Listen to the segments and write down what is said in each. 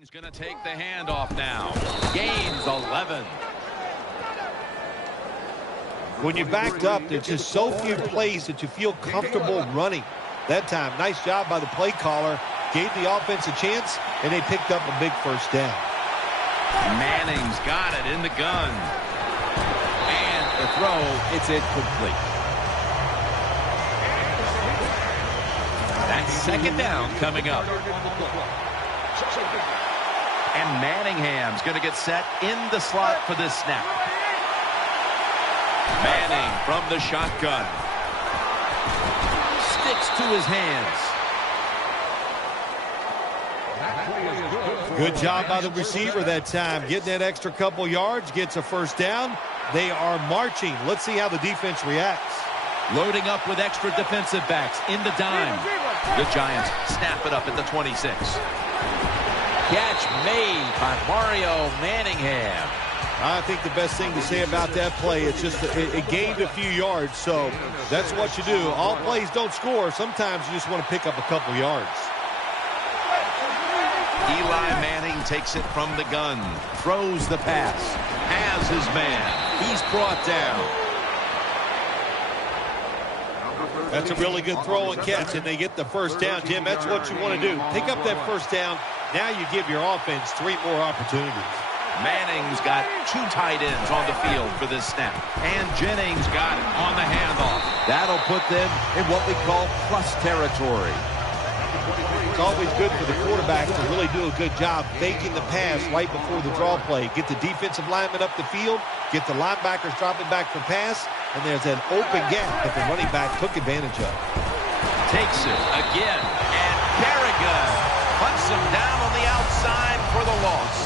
He's going to take the handoff now. Gains 11. When you're backed up, there's just so few plays that you feel comfortable running. That time, nice job by the play caller. Gave the offense a chance, and they picked up a big first down. Manning's got it in the gun. And the throw, it's incomplete. That's second down coming up. And Manningham's going to get set in the slot for this snap. Manning from the shotgun. Sticks to his hands. Good job by the receiver that time. Getting that extra couple yards, gets a first down. They are marching. Let's see how the defense reacts. Loading up with extra defensive backs in the dime. The Giants snap it up at the 26. Catch made by Mario Manningham. I think the best thing to say about that play, it's just it gained a few yards, so that's what you do. All plays don't score. Sometimes you just want to pick up a couple yards. Eli Manning takes it from the gun, throws the pass, has his man. He's brought down. That's a really good throw and catch, and they get the first down. Jim, that's what you want to do. Pick up that first down. Now you give your offense 3 more opportunities. Manning's got 2 tight ends on the field for this snap. And Jennings got it on the handoff. That'll put them in what we call plus territory. It's always good for the quarterback to really do a good job faking the pass right before the draw play. Get the defensive lineman up the field, get the linebackers dropping back for pass, and there's an open gap that the running back took advantage of. Takes it again, and Kerrigan hunts him down on the outside for the loss.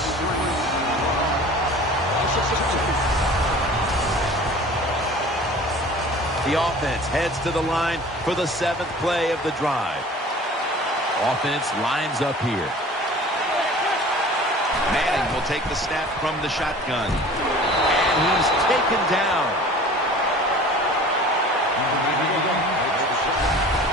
The offense heads to the line for the 7th play of the drive. Offense lines up here. Manning will take the snap from the shotgun. And he's taken down.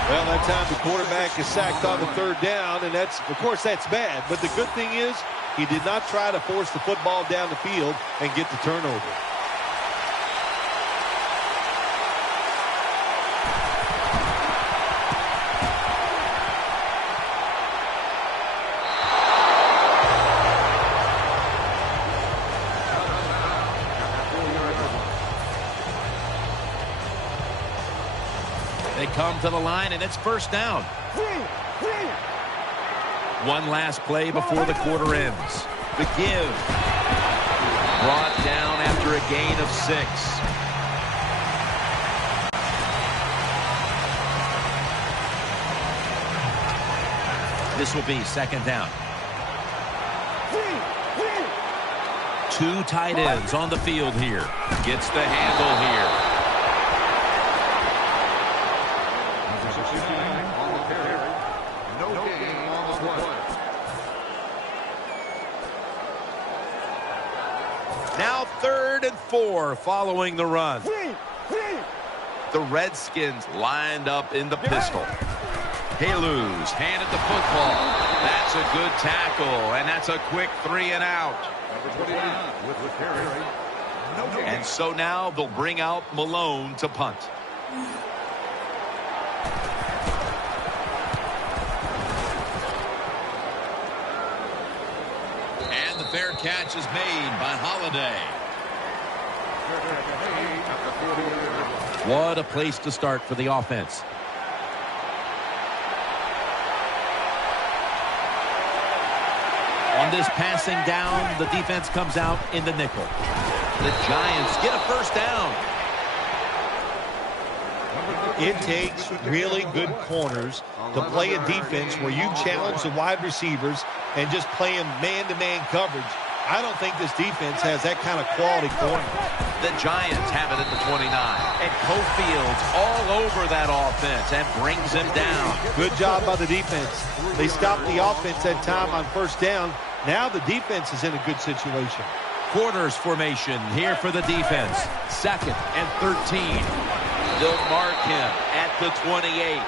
Well, that time the quarterback is sacked on the 3rd down, and that's, of course, that's bad. But the good thing is he did not try to force the football down the field and get the turnover. They come to the line, and it's first down. One last play before the quarter ends. The give. Brought down after a gain of 6. This will be second down. 2 tight ends on the field here. Gets the handle here. Now 3rd and 4 following the run. The Redskins lined up in the pistol. Haluz handed the football. That's a good tackle, and that's a quick 3 and out. And so now they'll bring out Malone to punt. And the fair catch is made by Holiday. What a place to start for the offense. On this passing down, the defense comes out in the nickel. The Giants get a first down. It takes really good corners to play a defense where you challenge the wide receivers and just play them man-to-man coverage. I don't think this defense has that kind of quality corner. The Giants have it at the 29. And Cofield's all over that offense and brings him down. Good job by the defense. They stopped the offense that time on first down. Now the defense is in a good situation. Quarters formation here for the defense. 2nd and 13. They'll mark him at the 28.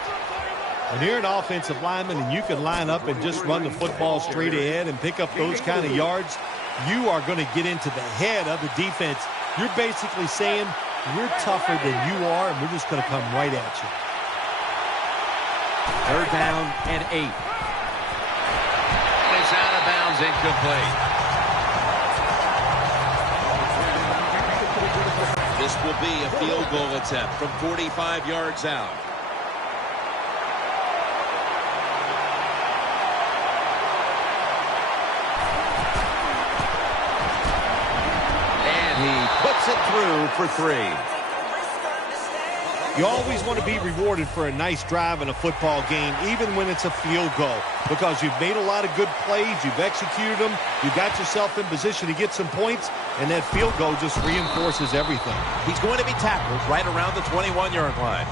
When you're an offensive lineman and you can line up and just run the football straight ahead and pick up those kind of yards, you are going to get into the head of the defense. You're basically saying, we're tougher than you are, and we're just going to come right at you. 3rd down and 8. It's out of bounds, incomplete. This will be a field goal attempt from 45 yards out. And he puts it through for 3. You always want to be rewarded for a nice drive in a football game, even when it's a field goal, because you've made a lot of good plays, you've executed them, you got yourself in position to get some points, and that field goal just reinforces everything. He's going to be tackled right around the 21-yard line.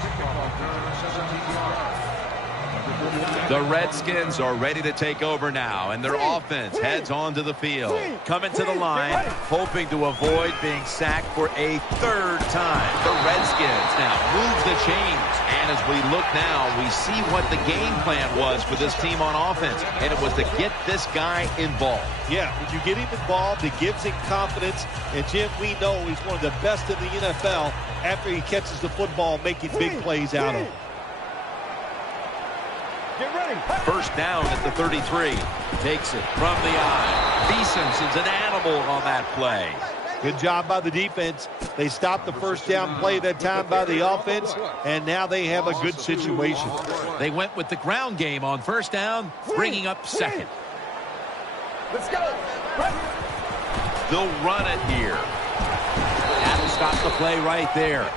The Redskins are ready to take over now, and their offense heads onto the field. Coming to the line, hoping to avoid being sacked for a 3rd time. The Redskins now move the chains, and as we look now, we see what the game plan was for this team on offense, and it was to get this guy involved. Yeah, when you get him involved, it gives him confidence, and Jim, we know he's one of the best in the NFL after he catches the football, making big plays out of it. Get ready. 1st down at the 33. Takes it from the eye. Beeson's an animal on that play. Good job by the defense. They stopped the 1st down play that time by the offense, and now they have a good situation. They went with the ground game on 1st down, bringing up 2nd. Let's go. They'll run it here. That'll stop the play right there.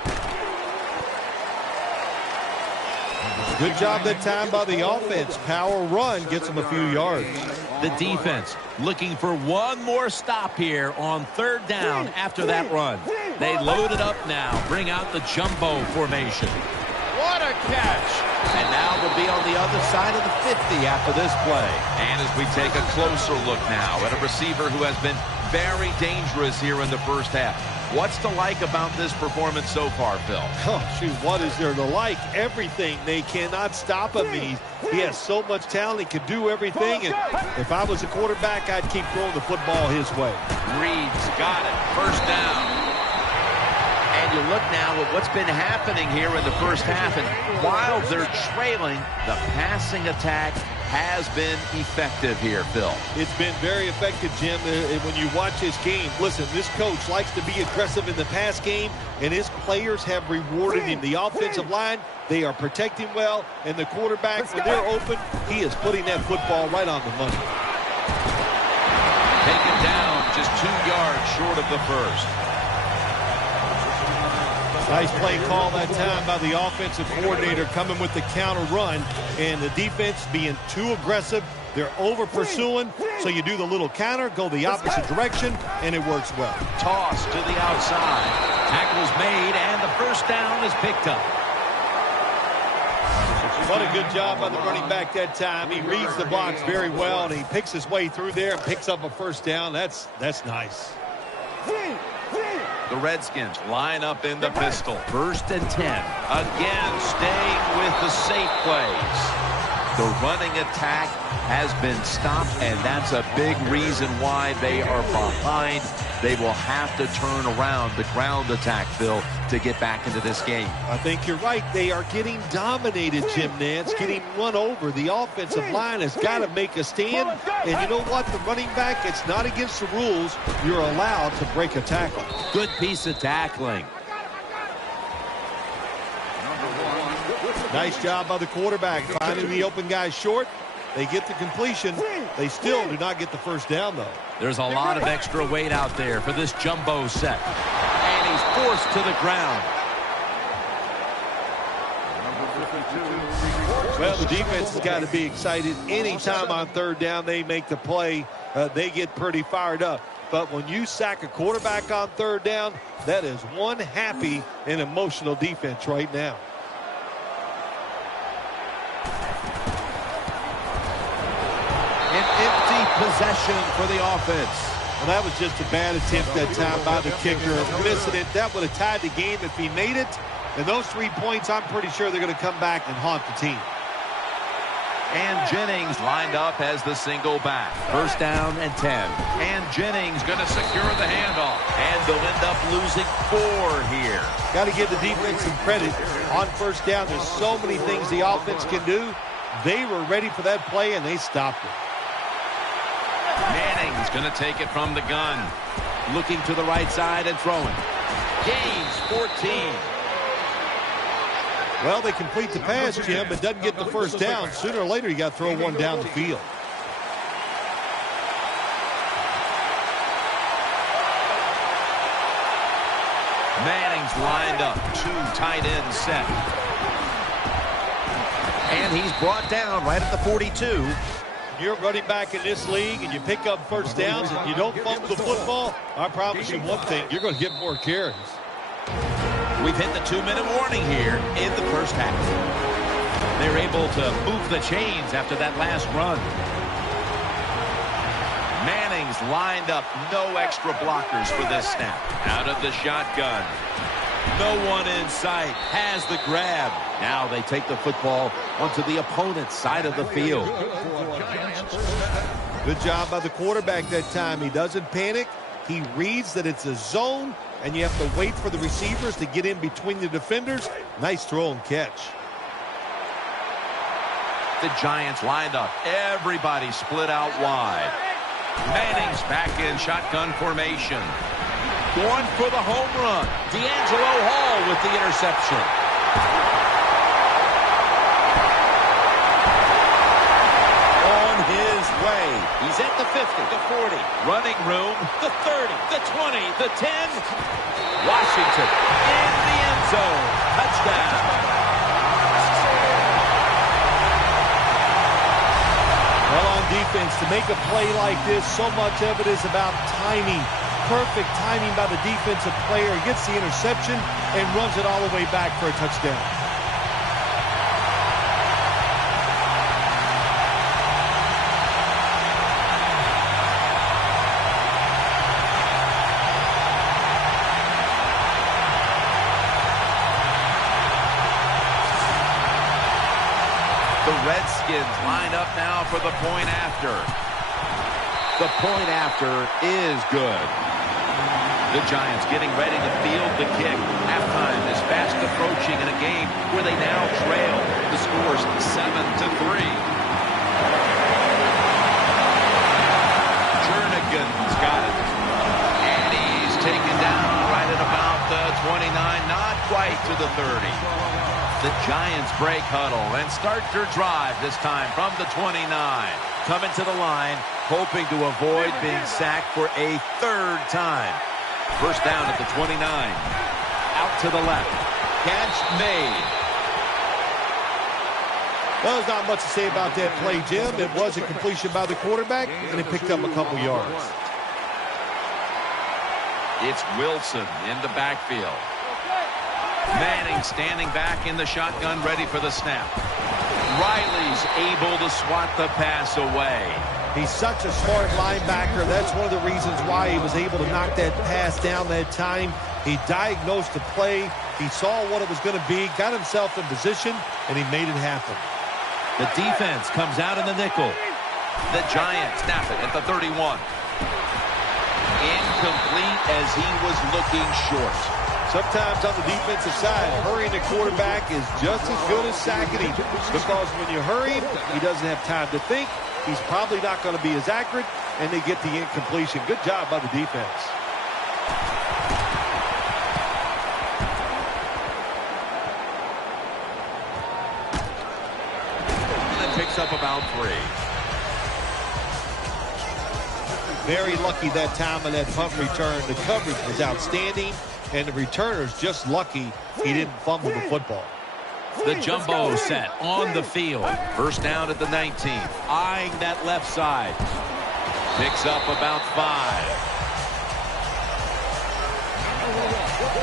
Good job that time by the offense. Power run gets them a few yards. The defense looking for one more stop here on 3rd down after that run. They load it up now, bring out the jumbo formation. What a catch! And now they'll be on the other side of the 50 after this play. And as we take a closer look now at a receiver who has been very dangerous here in the 1st half. What's to like about this performance so far, Phil? Oh, shoot, what is there to like? Everything. They cannot stop him. He has so much talent. He can do everything. And if I was a quarterback, I'd keep throwing the football his way. Reed's got it. 1st down. And you look now at what's been happening here in the 1st half. And while they're trailing, the passing attack has been effective here, Phil. It's been very effective, Jim. When you watch this game, listen, this coach likes to be aggressive in the pass game, and his players have rewarded him. The offensive line, they are protecting well, and the quarterback, when they're open, he is putting that football right on the money. Taken down just 2 yards short of the 1st. Nice play call that time by the offensive coordinator, coming with the counter run, and the defense being too aggressive. They're over pursuing, so you do the little counter, go the opposite direction, and it works well. Toss to the outside. Tackle's made, and the 1st down is picked up. What a good job by the running back that time. He reads the box very well, and he picks his way through there and picks up a 1st down. That's nice. The Redskins line up in the pistol. 1st and 10. Again, staying with the safe plays. The running attack has been stopped, and that's a big reason why they are behind. They will have to turn around the ground attack, Phil, to get back into this game. I think you're right. They are getting dominated, Jim Nantz, getting run over. The offensive line has got to make a stand. And you know what? The running back, it's not against the rules. You're allowed to break a tackle. Good piece of tackling. Nice job by the quarterback, finding the open guy short. They get the completion. They still do not get the 1st down, though. There's a lot of extra weight out there for this jumbo set. And he's forced to the ground. Well, the defense has got to be excited. Anytime on 3rd down they make the play, they get pretty fired up. But when you sack a quarterback on 3rd down, that is one happy and emotional defense right now. An empty possession for the offense. Well, that was just a bad attempt that time by the kicker. Missing it, that would have tied the game if he made it. And those 3 points, I'm pretty sure they're going to come back and haunt the team. And Jennings lined up as the single back. First down and 10. And Jennings going to secure the handoff. And they'll end up losing 4 here. Got to give the defense some credit on first down. There's so many things the offense can do. They were ready for that play, and they stopped it. Manning's going to take it from the gun. Looking to the right side and throwing. Gains 14. Well, they complete the pass, Jim, but doesn't get the first down. Sooner or later, you got to throw one down the field. Manning's lined up. 2 tight ends set. And he's brought down right at the 42. You're running back in this league and you pick up first downs and you don't fumble the football, I promise you one thing, you're going to get more carries. We've hit the 2-minute warning here in the first half. They're able to move the chains after that last run. Manning's lined up. No extra blockers for this snap. Out of the shotgun. No one in sight. Has the grab. Now they take the football onto the opponent's side of the field. Good job by the quarterback that time. He doesn't panic. He reads that it's a zone, and you have to wait for the receivers to get in between the defenders. Nice throw and catch. The Giants lined up. Everybody split out wide. Manning's back in shotgun formation. Going for the home run. D'Angelo Hall with the interception. On his way. He's at the 50, the 40. Running room, the 30, the 20, the 10. Washington in the end zone. Touchdown. Well, on defense, to make a play like this, so much of it is about timing. Perfect timing by the defensive player. He gets the interception and runs it all the way back for a touchdown. The Redskins line up now for the point after. The point after is good. The Giants getting ready to field the kick. Halftime is fast approaching in a game where they now trail. The score's 7-3. Jernigan's got it. And he's taken down right at about the 29, not quite to the 30. The Giants break huddle and start their drive this time from the 29. Coming to the line, hoping to avoid being sacked for a 3rd time. First down at the 29. Out to the left. Catch made. Well, there's not much to say about that play, Jim. It was a completion by the quarterback, and it picked up a couple yards. It's Wilson in the backfield. Manning standing back in the shotgun, ready for the snap. Riley's able to swat the pass away. He's such a smart linebacker. That's one of the reasons why he was able to knock that pass down that time. He diagnosed the play. He saw what it was going to be, got himself in position, and he made it happen. The defense comes out in the nickel. The Giants snap it at the 31. Incomplete as he was looking short. Sometimes on the defensive side, hurrying the quarterback is just as good as sacking him. Because when you hurry him, he doesn't have time to think. He's probably not going to be as accurate, and they get the incompletion. Good job by the defense. And picks up about 3. Very lucky that time on that punt return. The coverage was outstanding. And the returner's just lucky he didn't fumble the football. The jumbo set on the field. First down at the 19. Eyeing that left side. Picks up about 5.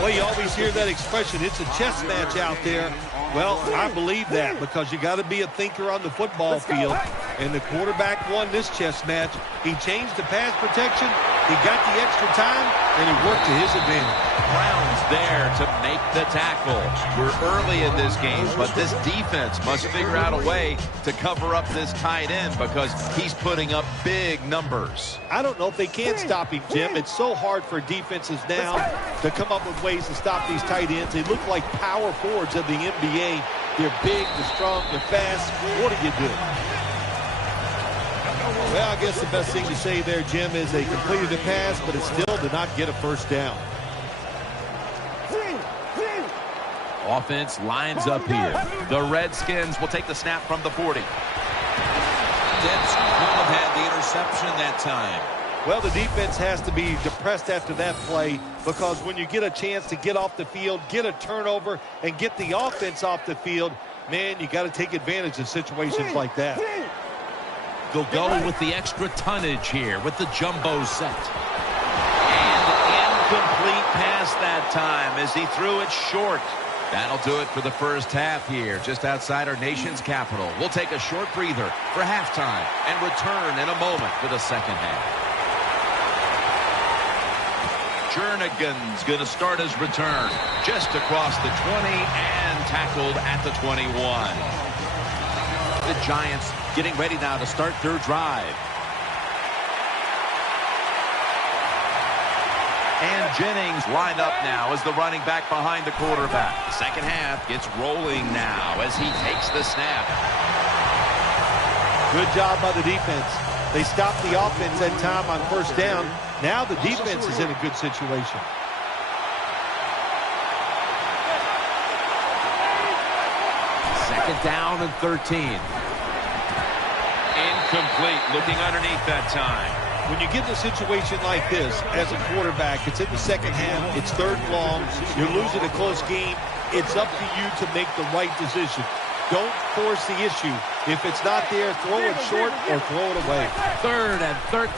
Well, you always hear that expression, it's a chess match out there. Well, I believe that because you got to be a thinker on the football field. And the quarterback won this chess match. He changed the pass protection, He got the extra time, and he worked to his advantage. Brown's there to make the tackle. We're early in this game, but this defense must figure out a way to cover up this tight end because he's putting up big numbers. I don't know if they can stop him, Jim. It's so hard for defenses now to come up with ways to stop these tight ends. They look like power forwards of the NBA. They're big, they're strong, they're fast. What do you do? Well, I guess the best thing to say there, Jim, is they completed the pass, but it still did not get a first down. Offense lines up here. The Redskins will take the snap from the 40. Debs will have had the interception that time. Well, the defense has to be depressed after that play because when you get a chance to get off the field, get a turnover, and get the offense off the field, man, you got to take advantage of situations like that. They'll go with the extra tonnage here with the jumbo set. And incomplete pass that time as he threw it short. That'll do it for the first half here, just outside our nation's capital. We'll take a short breather for halftime and return in a moment for the second half. Jernigan's going to start his return just across the 20 and tackled at the 21. The Giants getting ready now to start their drive. And Jennings lined up now as the running back behind the quarterback. Second half gets rolling now as he takes the snap. Good job by the defense. They stopped the offense that time on first down. Now the defense is in a good situation. Second down and 13. Incomplete, looking underneath that time. When you get in a situation like this, as a quarterback, it's in the second half, it's third and long, you're losing a close game, it's up to you to make the right decision. Don't force the issue. If it's not there, throw it short or throw it away. Third and 13.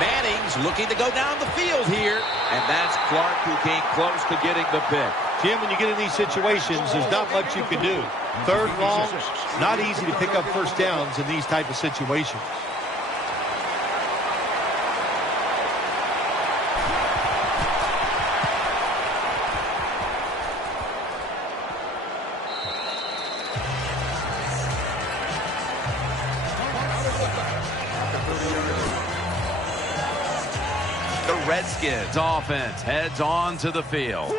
Manning's looking to go down the field here, and that's Clark who came close to getting the pick. Jim, when you get in these situations, there's not much you can do. Third and long, not easy to pick up first downs in these type of situations. Redskins offense heads on to the field.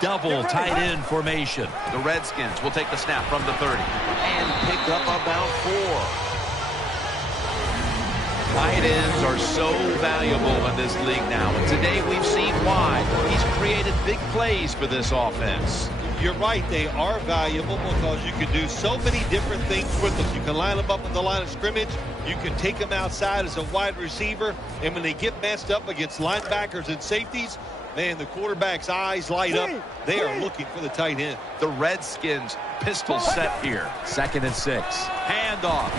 Double tight end formation. The Redskins will take the snap from the 30 and pick up about 4. Tight ends are so valuable in this league now, and today we've seen why. He's created big plays for this offense. You're right, they are valuable because you can do so many different things with them. You can line them up in the line of scrimmage. You can take them outside as a wide receiver. And when they get matched up against linebackers and safeties, man, the quarterback's eyes light up. They are looking for the tight end. The Redskins pistol set here. 2nd and 6. Handoff.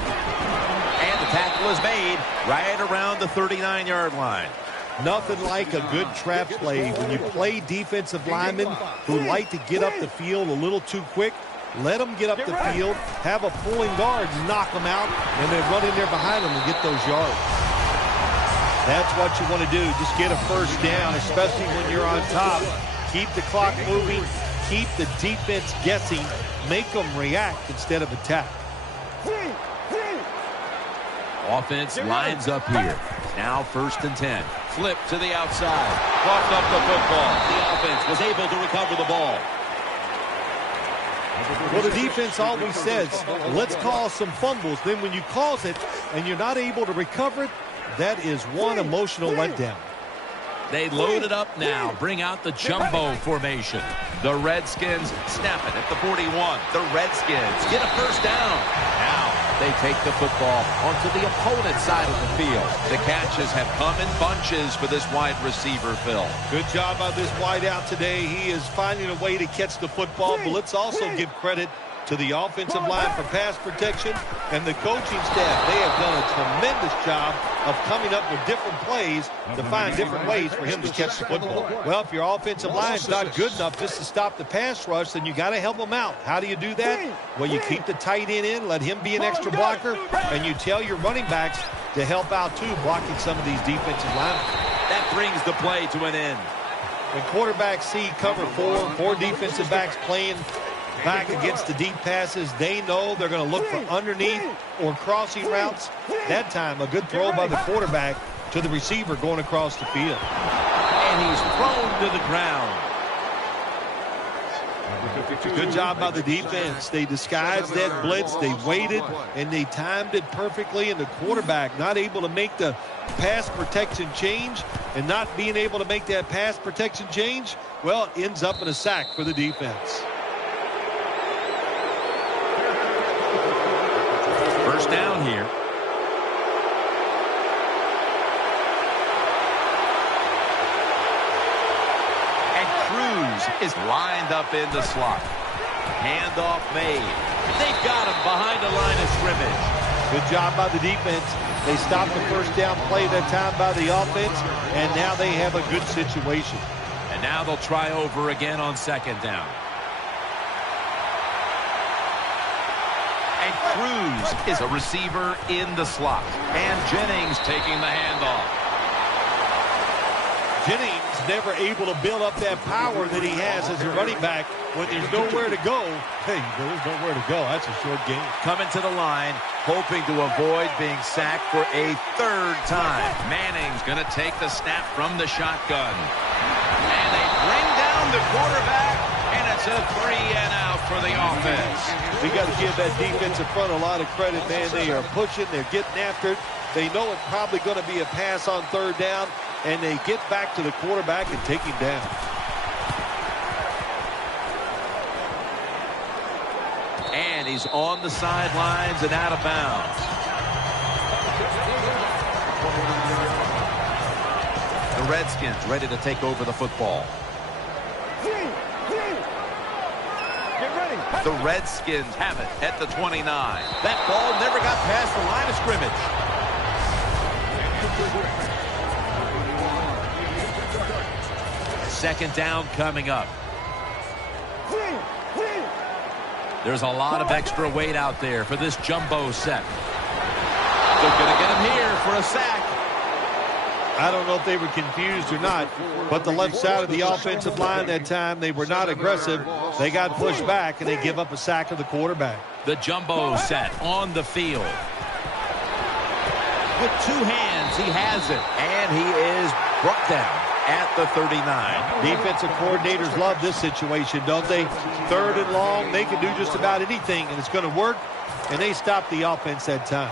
And the tackle is made right around the 39-yard line. Nothing like a good trap play. When you play defensive linemen who like to get up the field a little too quick, let them get up the field, have a pulling guard, knock them out, and then run in there behind them and get those yards. That's what you want to do. Just get a first down, especially when you're on top. Keep the clock moving. Keep the defense guessing. Make them react instead of attack. Offense lines up here. Now 1st and 10. Flip to the outside. Coughed up the football. The offense was able to recover the ball. Well, the defense always says, let's cause some fumbles. Then when you cause it and you're not able to recover it, that is one emotional letdown. They load it up now. Bring out the jumbo formation. The Redskins snap it at the 41. The Redskins get a first down. Now they take the football onto the opponent's side of the field. The catches have come in bunches for this wide receiver, Phil. Good job by this wide out today. He is finding a way to catch the football, but let's also give credit to the offensive line for pass protection and the coaching staff. They have done a tremendous job of coming up with different plays to find different ways for him to catch the football. Well, if your offensive line is not good enough just to stop the pass rush, then you got to help them out. How do you do that? Well, you keep the tight end in, let him be an extra blocker, and you tell your running backs to help out, too, blocking some of these defensive linemen. That brings the play to an end. When quarterbacks see cover four defensive backs playing back against the deep passes, they know they're going to look for underneath or crossing routes. That time, a good throw by the quarterback to the receiver going across the field. And he's thrown to the ground. Good job by the defense. They disguised that blitz. They waited, and they timed it perfectly. And the quarterback not able to make the pass protection change, and not being able to make that pass protection change, well, it ends up in a sack for the defense. First down here. Is lined up in the slot. Handoff made. They've got him behind the line of scrimmage. Good job by the defense. They stopped the first down play that time by the offense, and now they have a good situation. And now they'll try over again on second down. And Cruz is a receiver in the slot. And Jennings taking the handoff. Jennings never able to build up that power that he has as a running back when there's nowhere to go. Hey, there's nowhere to go. That's a short game. Coming to the line, hoping to avoid being sacked for a third time. Manning's going to take the snap from the shotgun. And they bring down the quarterback, and it's a 3-and-out for the offense. We got to give that defensive front a lot of credit, man. They are pushing. They're getting after it. They know it's probably going to be a pass on third down, and they get back to the quarterback and take him down. And he's on the sidelines and out of bounds. The Redskins ready to take over the football. The Redskins have it at the 29. That ball never got past the line of scrimmage. Second down coming up. There's a lot of extra weight out there for this jumbo set. They're going to get him here for a sack. I don't know if they were confused or not, but the left side of the offensive line that time, they were not aggressive. They got pushed back, and they give up a sack of the quarterback. The jumbo set on the field. With two hands, he has it, and he is brought down at the 39. Defensive coordinators love this situation, don't they? Third and long, they can do just about anything, and it's going to work, and they stop the offense that time.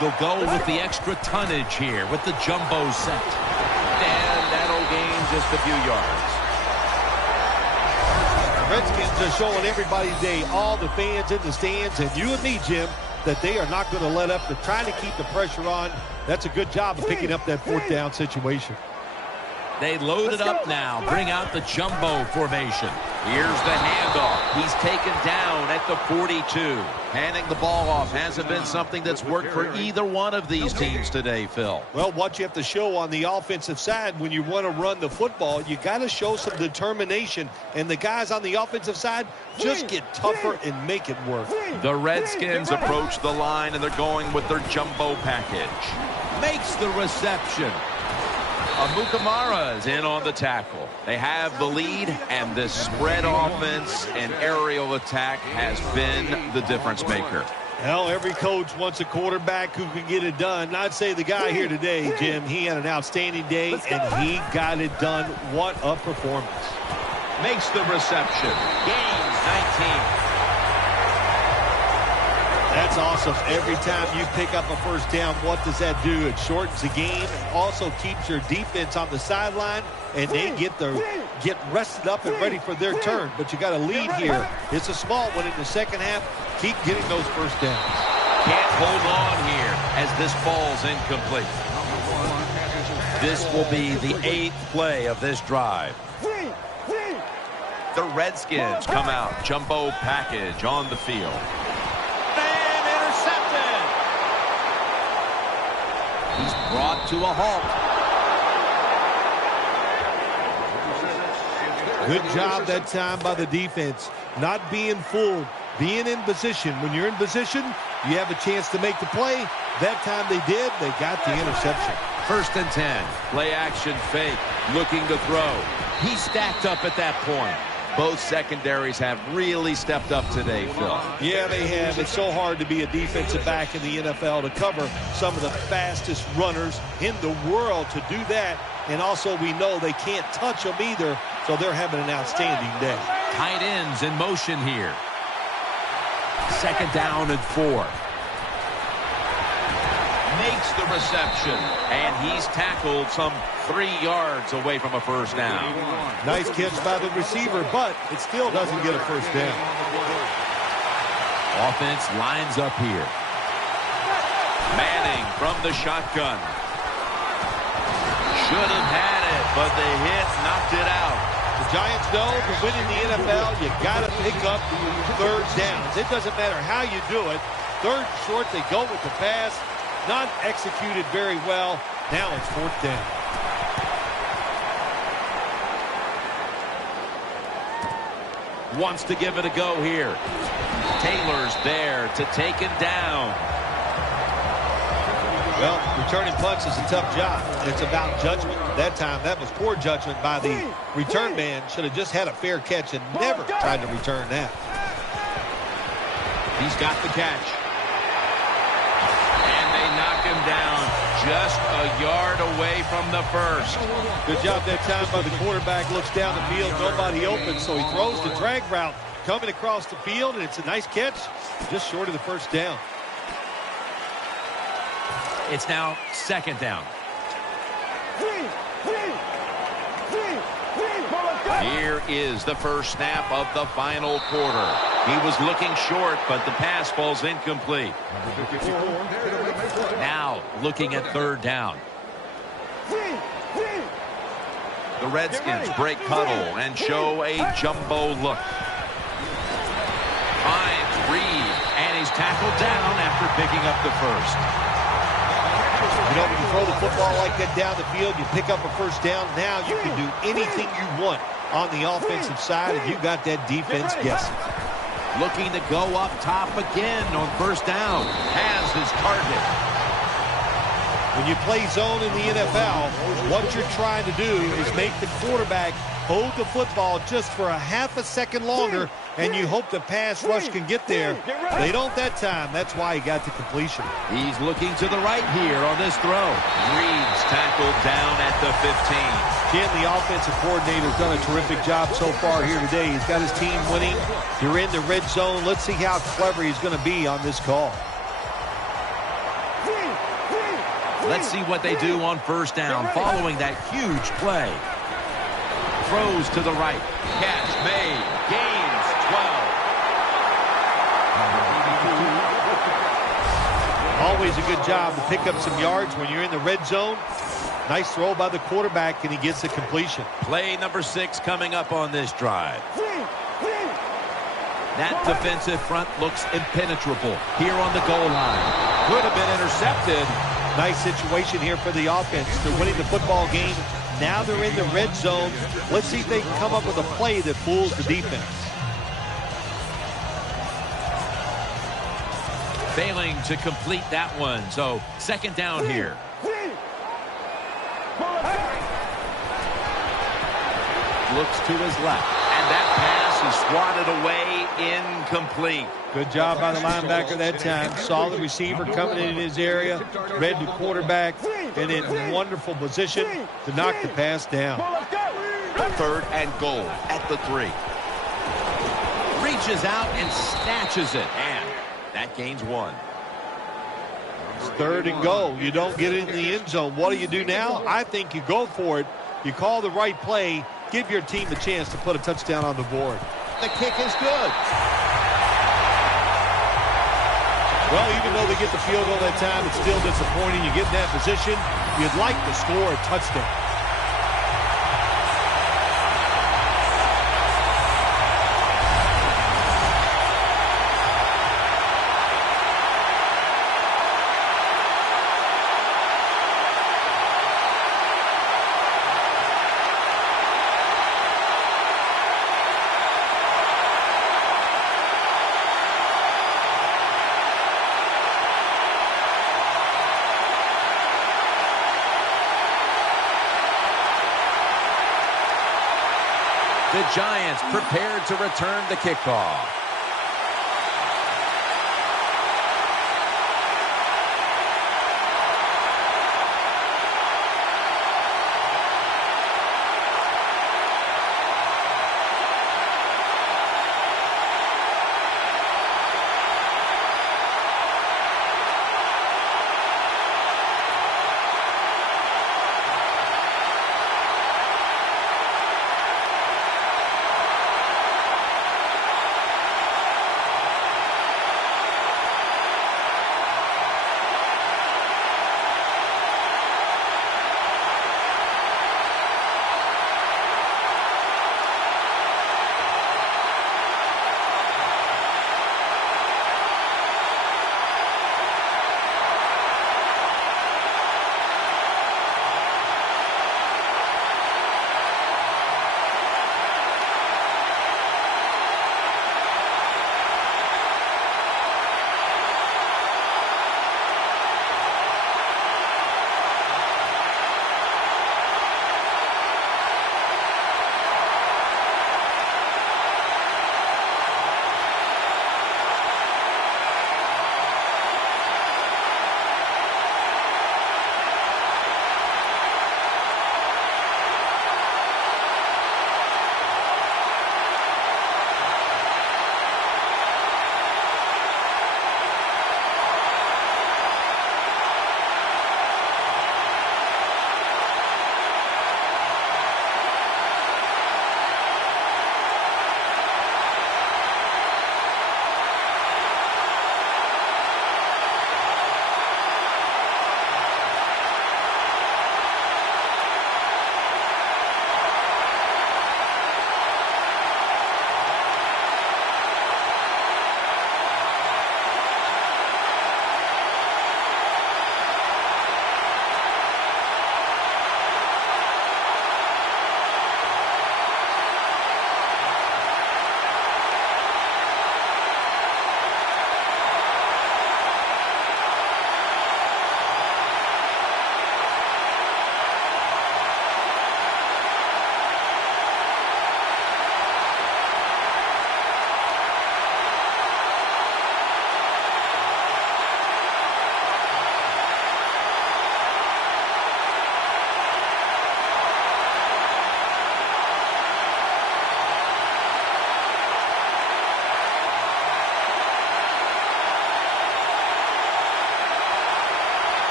They'll go with the extra tonnage here with the jumbo set. And that'll gain just a few yards. Redskins are showing everybody today, all the fans in the stands, and you and me, Jim, that they are not going to let up. They're trying to keep the pressure on. That's a good job of picking up that fourth down situation. They load it up now. Bring out the jumbo formation. Here's the handoff. He's taken down at the 42. Handing the ball off hasn't been something that's worked for either one of these teams today, Phil. Well, what you have to show on the offensive side when you want to run the football, you got to show some determination. And the guys on the offensive side just get tougher and make it work. The Redskins approach the line, and they're going with their jumbo package. Makes the reception. Amukamara is in on the tackle. They have the lead, and this spread offense and aerial attack has been the difference maker. Well, every coach wants a quarterback who can get it done. I'd say the guy here today, Jim, he had an outstanding day, and he got it done. What a performance. Makes the reception. Gains 19. That's awesome. Every time you pick up a first down, what does that do? It shortens the game. It also keeps your defense on the sideline, and they get rested up and ready for their turn. But you got a lead here. It's a small one in the second half. Keep getting those first downs. Can't hold on here as this falls incomplete. This will be the 8th play of this drive. The Redskins come out. Jumbo package on the field. to a halt. Good job that time by the defense. Not being fooled, being in position. When you're in position, you have a chance to make the play. That time they did. They got the interception. 1st and 10. Play action fake. Looking to throw. He stacked up at that point. Both secondaries have really stepped up today, Phil. Yeah, they have. It's so hard to be a defensive back in the NFL to cover some of the fastest runners in the world to do that. And also we know they can't touch them either, so they're having an outstanding day. Tight ends in motion here. 2nd down and 4. Makes the reception, and he's tackled some 3 yards away from a 1st down. Nice catch by the receiver, but it still doesn't get a 1st down. Offense lines up here. Manning from the shotgun. Should have had it, but the hit knocked it out. The Giants know to win in the NFL, you got to pick up 3rd downs. It doesn't matter how you do it. 3rd short, they go with the pass. Not executed very well. Now it's 4th down. Wants to give it a go here. Taylor's there to take it down. Well, returning punts is a tough job. It's about judgment. That time, that was poor judgment by the return man. Should have just had a fair catch and never tried to return that. He's got the catch. And they knock him down just a yard away from the 1st. Good job that time by the quarterback. Looks down the field, nobody open, so he throws the drag route coming across the field, and it's a nice catch, just short of the 1st down. It's now 2nd down. Here is the 1st snap of the final quarter. He was looking short, but the pass falls incomplete. Now looking at 3rd down. The Redskins break huddle and show a jumbo look. Finds Reed, and he's tackled down after picking up the 1st. You know, when you throw the football like that down the field, you pick up a 1st down. Now you can do anything you want on the offensive side, and you got that defense guessing. Looking to go up top again on 1st down. Has his target. When you play zone in the NFL, what you're trying to do is make the quarterback hold the football just for a half a second longer, and you hope the pass rush can get there. They don't that time. That's why he got the completion. He's looking to the right here on this throw. Reed's tackled down at the 15. Ken, the offensive coordinator, has done a terrific job so far here today. He's got his team winning. You're in the red zone. Let's see how clever he's going to be on this call. Let's see what they do on 1st down following that huge play. Throws to the right. Catch made. Gains 12. Always a good job to pick up some yards when you're in the red zone. Nice throw by the quarterback, and he gets the completion. Play number 6 coming up on this drive. That defensive front looks impenetrable here on the goal line. Could have been intercepted. Nice situation here for the offense. They're winning the football game. Now they're in the red zone. Let's see if they can come up with a play that fools the defense. Failing to complete that one. So 2nd down here. Looks to his left. And that pass is swatted away, incomplete. Good job by the linebacker that time. Saw the receiver coming in his area, read the quarterback, and in wonderful position to knock the pass down. 3rd and goal at the 3. Reaches out and snatches it, and that gains 1. It's 3rd and goal. You don't get it in the end zone. What do you do now? I think you go for it. You call the right play. Give your team a chance to put a touchdown on the board. The kick is good. Well, even though they get the field goal that time, it's still disappointing. You get in that position, you'd like to score a touchdown. the Giants prepared to return the kickoff.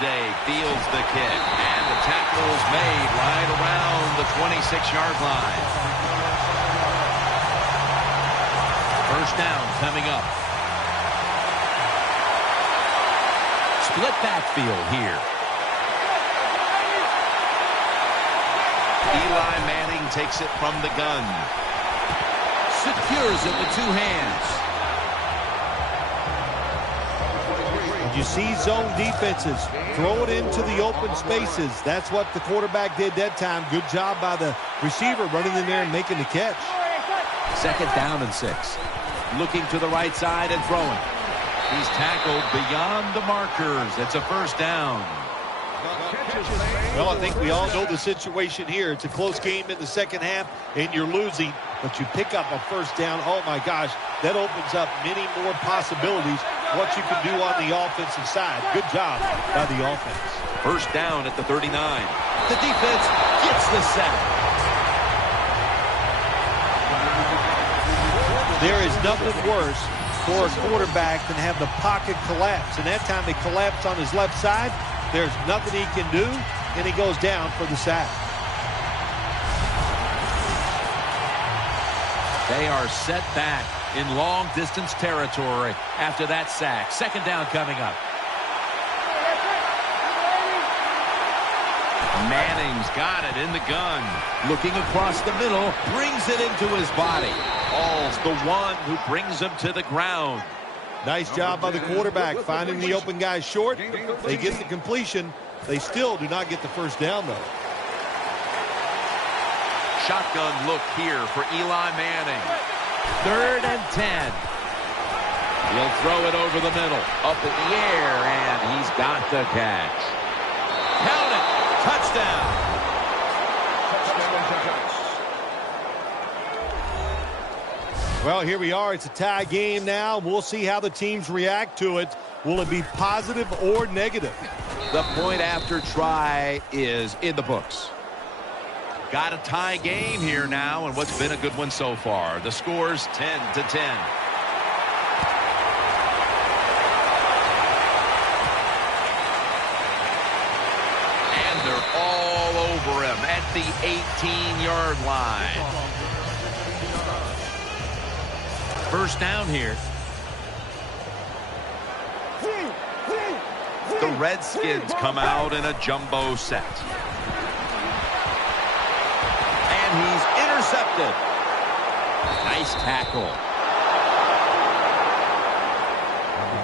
today fields the kick. And the tackle's made right around the 26-yard line. First down coming up. Split backfield here. Eli Manning takes it from the gun. Secures it with two hands. You see zone defenses. Throw it into the open spaces. That's what the quarterback did that time. Good job by the receiver running in there and making the catch. Second down and 6. Looking to the right side and throwing. He's tackled beyond the markers. It's a first down. Well, I think we all know the situation here. It's a close game in the second half, and you're losing, but you pick up a first down. Oh, my gosh, that opens up many more possibilities, what you can do on the offensive side. Good job by the offense. First down at the 39. The defense gets the sack. There is nothing worse for a quarterback than have the pocket collapse. And that time it collapsed on his left side. There's nothing he can do, and he goes down for the sack. They are set back in long-distance territory after that sack. Second down coming up. Manning's got it in the gun. Looking across the middle, brings it into his body. Ball's the one who brings him to the ground. Nice job by the quarterback finding the open guy short. They get the completion. They still do not get the first down, though. Shotgun look here for Eli Manning. 3rd and 10. He'll throw it over the middle. Up in the air, and he's got the catch. Count it. Touchdown. Well, here we are. It's a tie game now. We'll see how the teams react to it. Will it be positive or negative? The point after try is in the books. Got a tie game here now, and what's been a good one so far. The score's 10-10. And they're all over him at the 18-yard line. First down here. The Redskins come out in a jumbo set. And he's intercepted. Nice tackle.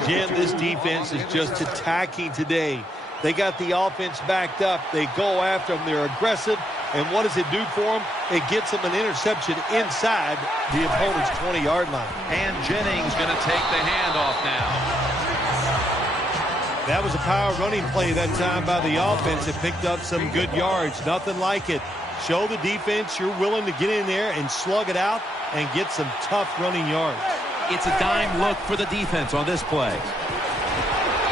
Jim, this defense is just attacking today. They got the offense backed up. They go after them. They're aggressive. And what does it do for them? It gets them an interception inside the opponent's 20-yard line. And Jennings going to take the handoff now. That was a power running play that time by the offense. It picked up some good yards. Nothing like it. Show the defense you're willing to get in there and slug it out and get some tough running yards. It's a dime look for the defense on this play.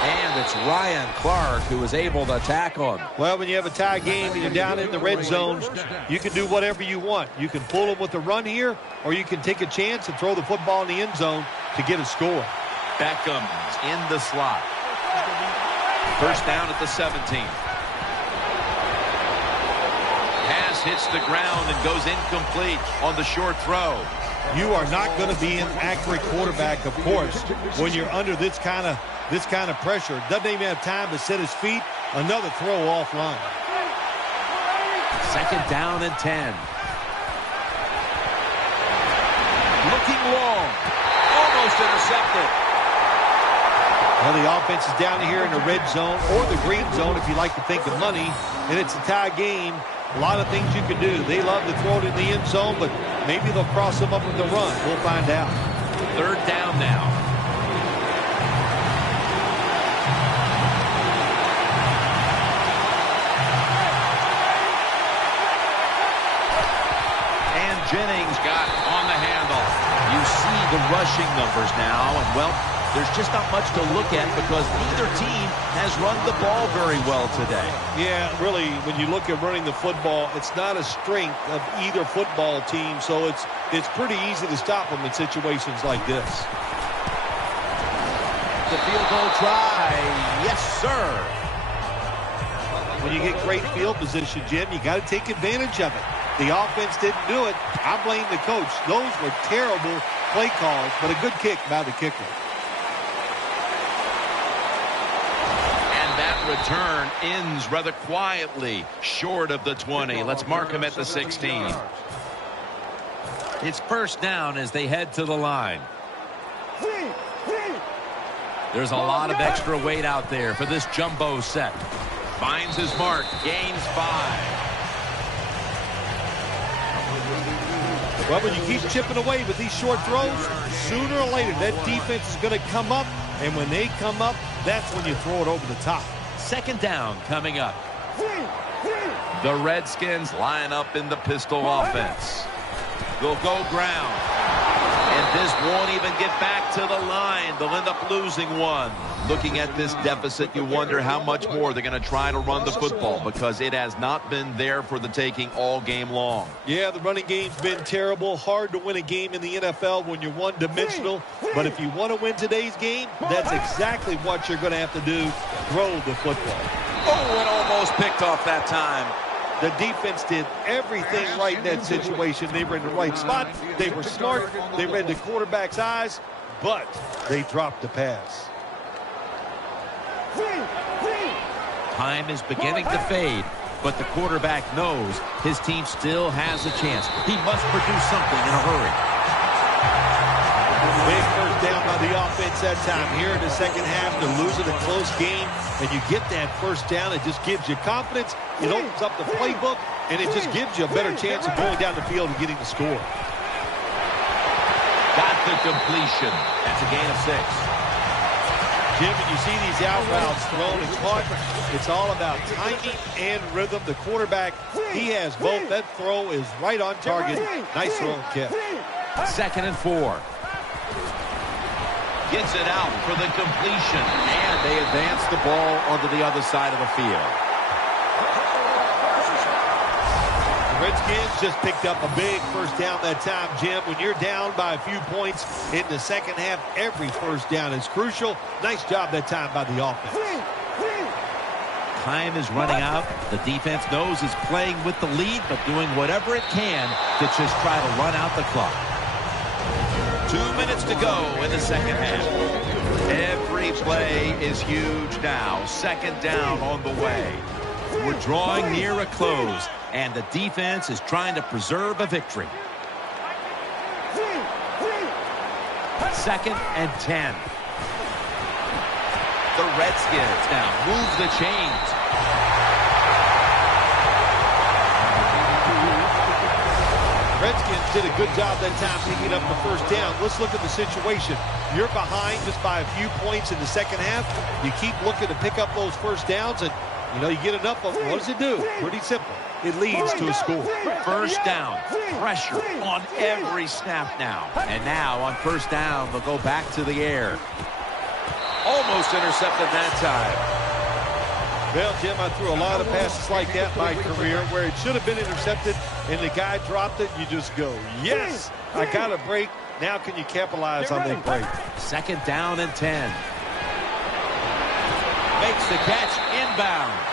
And it's Ryan Clark who is able to tackle him. Well, when you have a tie game and you're down in the red zone, you can do whatever you want. You can pull them with a run here, or you can take a chance and throw the football in the end zone to get a score. Beckham's in the slot. First down at the 17. Pass hits the ground and goes incomplete on the short throw. You are not going to be an accurate quarterback, of course, when you're under this kind of pressure. Doesn't even have time to set his feet. Another throw offline. Second down and 10. Looking long. Almost intercepted. Well, the offense is down here in the red zone or the green zone if you like to think of money, and it's a tie game. A lot of things you can do. They love to throw it in the end zone, but maybe they'll cross them up with the run. We'll find out. Third down now. And Jennings got on the handle. You see the rushing numbers now, and, well, there's just not much to look at because neither team has run the ball very well today. Yeah, really, when you look at running the football, it's not a strength of either football team, so it's pretty easy to stop them in situations like this. The field goal try, yes, sir. When you get great field position, Jim, you got to take advantage of it. The offense didn't do it. I blame the coach. Those were terrible play calls, but a good kick by the kicker. And that return ends rather quietly, short of the 20. Let's mark him at the 16. It's first down as they head to the line. There's a lot of extra weight out there for this jumbo set. Finds his mark, gains 5. Well, when you keep chipping away with these short throws, sooner or later that defense is going to come up, and when they come up, that's when you throw it over the top. Second down coming up. The Redskins line up in the pistol offense. They'll go ground. And this won't even get back to the line. They'll end up losing one. Looking at this deficit, you wonder how much more they're going to try to run the football, because it has not been there for the taking all game long. Yeah, the running game's been terrible. Hard to win a game in the NFL when you're one-dimensional. But if you want to win today's game, that's exactly what you're going to have to do. Throw the football. Oh, it almost picked off that time. The defense did everything right in that situation. They were in the right spot. They were smart. They read the quarterback's eyes, but they dropped the pass. Time is beginning to fade, but the quarterback knows his team still has a chance. He must produce something in a hurry. Big first down by the offense that time. Here in the second half, they're losing a close game, and you get that first down. It just gives you confidence. It opens up the playbook, and it just gives you a better chance of going down the field and getting the score. Got the completion. That's a gain of 6. Jim, when you see these out routes thrown and caught, it's all about timing and rhythm. The quarterback, he has both. That throw is right on target. Nice throw and catch. 2nd and 4. Gets it out for the completion, and they advance the ball onto the other side of the field. The Redskins just picked up a big first down that time, Jim. When you're down by a few points in the second half, every first down is crucial. Nice job that time by the offense. Time is running out. The defense knows it's playing with the lead, but doing whatever it can to just try to run out the clock. 2 minutes to go in the second half. Every play is huge now. Second down on the way. We're drawing near a close, and the defense is trying to preserve a victory. 2nd and 10. The Redskins now move the chains. Redskins did a good job that time picking up the first down. Let's look at the situation. You're behind just by a few points in the second half. You keep looking to pick up those first downs, and you get enough of them. What does it do? Pretty simple. It leads to a score. First down. Pressure on every snap now. And now on first down, they'll go back to the air. Almost intercepted that time. Well, Jim, I threw a lot of passes like that in my career where it should have been intercepted and the guy dropped it. You just go, yes, I got a break. Now can you capitalize on that break? 2nd down and 10. Makes the catch inbounds.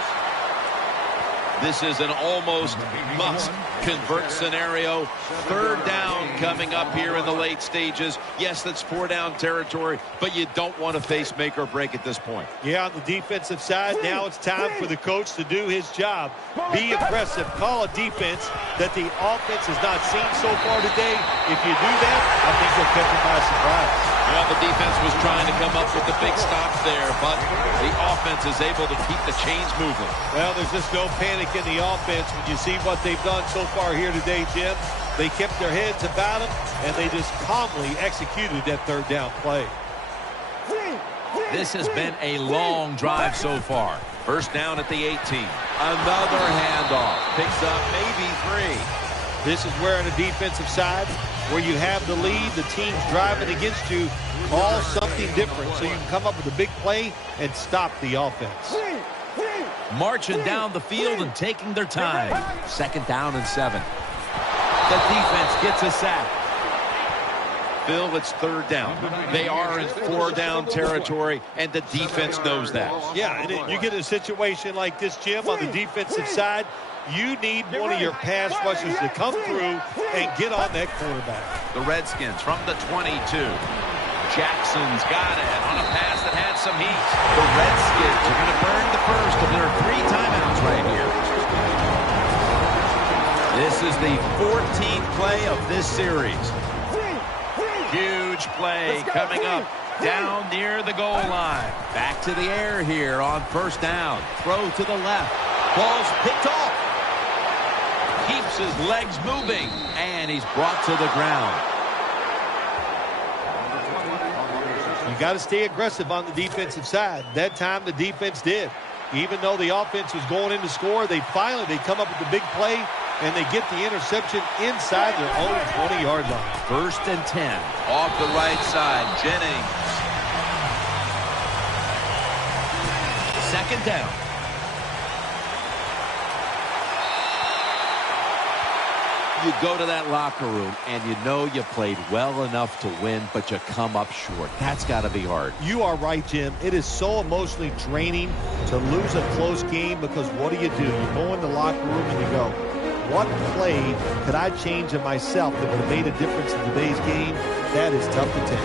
This is an almost must-convert scenario. 3rd down coming up here in the late stages. Yes, that's 4-down territory, but you don't want to face make or break at this point. Yeah, on the defensive side, now it's time for the coach to do his job. Be aggressive. Call a defense that the offense has not seen so far today. If you do that, I think they'll catch it by surprise. Well, the defense was trying to come up with the big stops there, but the offense is able to keep the chains moving. Well, there's just no panic in the offense when you see what they've done so far here today, Jim. They kept their heads about them, and they just calmly executed that 3rd down play. This has been a long drive so far. First down at the 18. Another handoff. Picks up maybe 3. This is where on the defensive side, where you have the lead, the team's driving against you, call something different so you can come up with a big play and stop the offense. Marching down the field and taking their time. 2nd down and 7. The defense gets a sack. Phil, it's third down. They are in four-down territory, and the defense knows that. Yeah, and you get a situation like this, Jim, on the defensive side, you need one of your pass rushers to come through and get on that quarterback. The Redskins from the 22. Jackson's got it on a pass that had some heat. The Redskins are going to burn the first of their 3 timeouts right here. This is the 14th play of this series. Huge play coming up down near the goal line. Back to the air here on first down. Throw to the left. Ball's picked off. Keeps his legs moving, and he's brought to the ground. You got to stay aggressive on the defensive side. That time the defense did. Even though the offense was going in to score, they come up with the big play, and they get the interception inside their own 20-yard line. First and 10. Off the right side, Jennings. Second down. You go to that locker room, and you know you played well enough to win, but you come up short. That's got to be hard. You are right, Jim. It is so emotionally draining to lose a close game because what do? You go in the locker room and you go, what play could I change in myself that would have made a difference in today's game? That is tough to take.